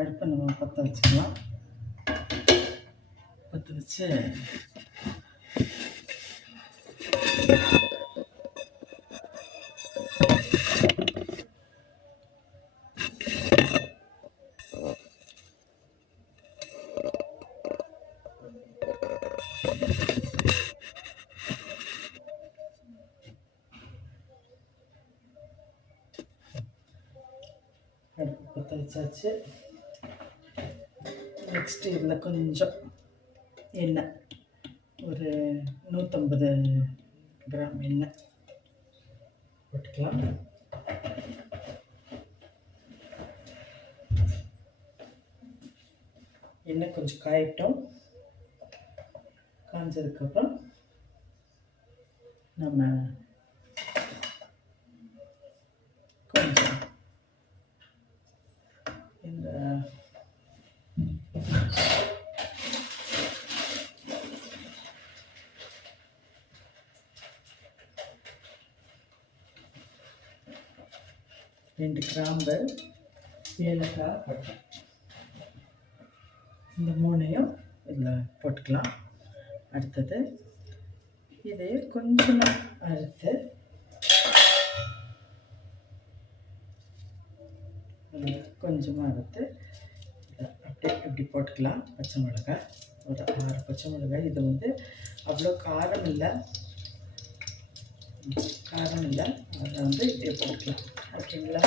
அடுப்பை நம்ம பற்ற வச்சுக்கலாம். பற்ற வச்சு அடுப்பு பற்ற வச்சாச்சு. நெக்ஸ்ட்டு இதில் கொஞ்சம் எண்ணெய், ஒரு 150 கிராம் எண்ணெய் போட்டுக்கலாம். எண்ணெய் கொஞ்சம் காயட்டும். காஞ்சதுக்கப்புறம் நம்ம கொஞ்சம் இந்த ரெண்டு கிராம்பு, ஏலக்காய், பட்டை, இந்த மூணையும் இதில் போட்டுக்கலாம். அடுத்தது இதை கொஞ்சமாக அறுத்து அப்படியே இப்படி போட்டுக்கலாம். பச்சை மிளகாய், ஒரு 6 பச்சை மிளகாய். இது வந்து அவ்வளோ காரம் இல்லை, அதை வந்து இப்படியே போட்டுக்கலாம். ஓகேங்களா?